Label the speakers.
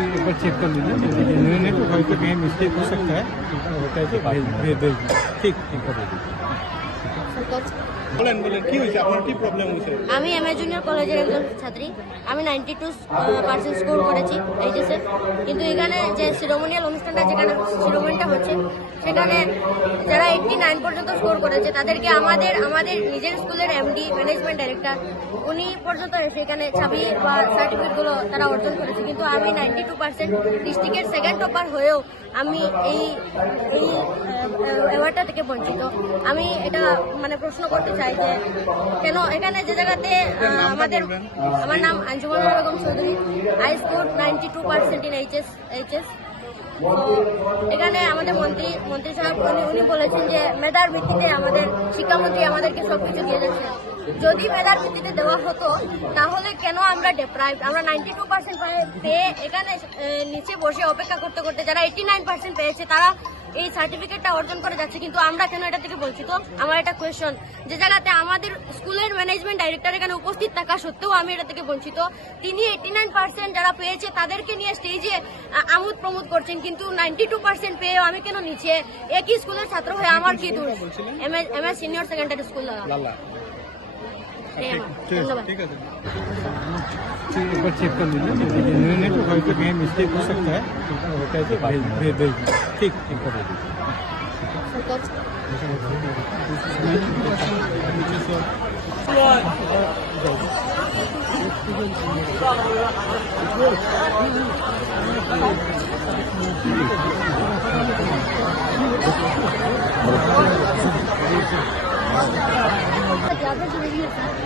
Speaker 1: एक बार चेक कर लीजिए। नहीं तो कहीं तो कहीं मिस्टेक हो सकता है। तो होता है ठीक ठीक कर বলেন বলেন কি হয়েছে? আপনার কি প্রবলেম হয়েছে?
Speaker 2: আমি এম জুনিয়র কলেজের একজন ছাত্রী। আমি নাইনটি টু পার্সেন্ট স্কোর করেছি এইচএসে কিন্তু এখানে যে সিরোমনিয়াল অনুষ্ঠানটা যেখানে সিরোমনিটা হচ্ছে সেখানে যারা এইটটি নাইন পর্যন্ত স্কোর করেছে তাদেরকে আমাদের আমাদের নিজের স্কুলের এমডি ম্যানেজমেন্ট ডাইরেক্টর উনি পর্যন্ত সেখানে ছাবি বা সার্টিফিকেটগুলো তারা অর্জন করেছে। কিন্তু আমি নাইনটি টু পার্সেন্ট ডিস্ট্রিক্টের সেকেন্ড টপার হয়েও আমি এই এই অ্যাওয়ার্ডটা থেকে বঞ্চিত। আমি এটা মানে প্রশ্ন করতে চাই যে কেন এখানে যে জায়গাতে আমাদের, আমার নাম Anjuman Begum Chowdhury I score ninety two percent in HS HS এখানে আমাদের মন্ত্রী মন্ত্রী সাহেব, উনি উনি বলেছেন যে মেধার ভিত্তিতে আমাদের শিক্ষামন্ত্রী আমাদেরকে সবকিছু দিয়ে যাচ্ছে। যদি মেধার ভিত্তিতে দেওয়া হতো, তাহলে কেন আমরা ডেপ্রাইভ আমরা নাইনটি টু পার্সেন্ট পেয়ে এখানে নিচে বসে অপেক্ষা করতে করতে যারা এইটি নাইন পার্সেন্ট পেয়েছে, তারা এই সার্টিফিকেটটা অর্জন করে যাচ্ছে কিন্তু আমরা কেন এটা থেকে বলছি তো আমার একটা কোয়েশন যে জায়গাতে আমাদের স্কুলের ম্যানেজমেন্ট ডাইরেক্টর এখানে উপস্থিত থাকা সত্ত্বেও আমি এটা থেকে বঞ্চিত। তিনি এইটি নাইন পার্সেন্ট যারা পেয়েছে তাদেরকে নিয়ে স্টেজে আমোদ প্রমোদ করছেন কিন্তু নাইনটি টু পার্সেন্ট পেয়েও আমি কেন নিচে? একই স্কুলের ছাত্র হয়ে আমার কি দূর M S senior secondary school ধন্যবাদ।
Speaker 1: एक बार चेक कर लीजिए। यदि जेन्युइन है तो कहीं मिस्टेक हो सकता है। तो होता है तो भेज भेज भेज ठीक ठीक कर
Speaker 2: ज़्यादा ज़रूरी है सर।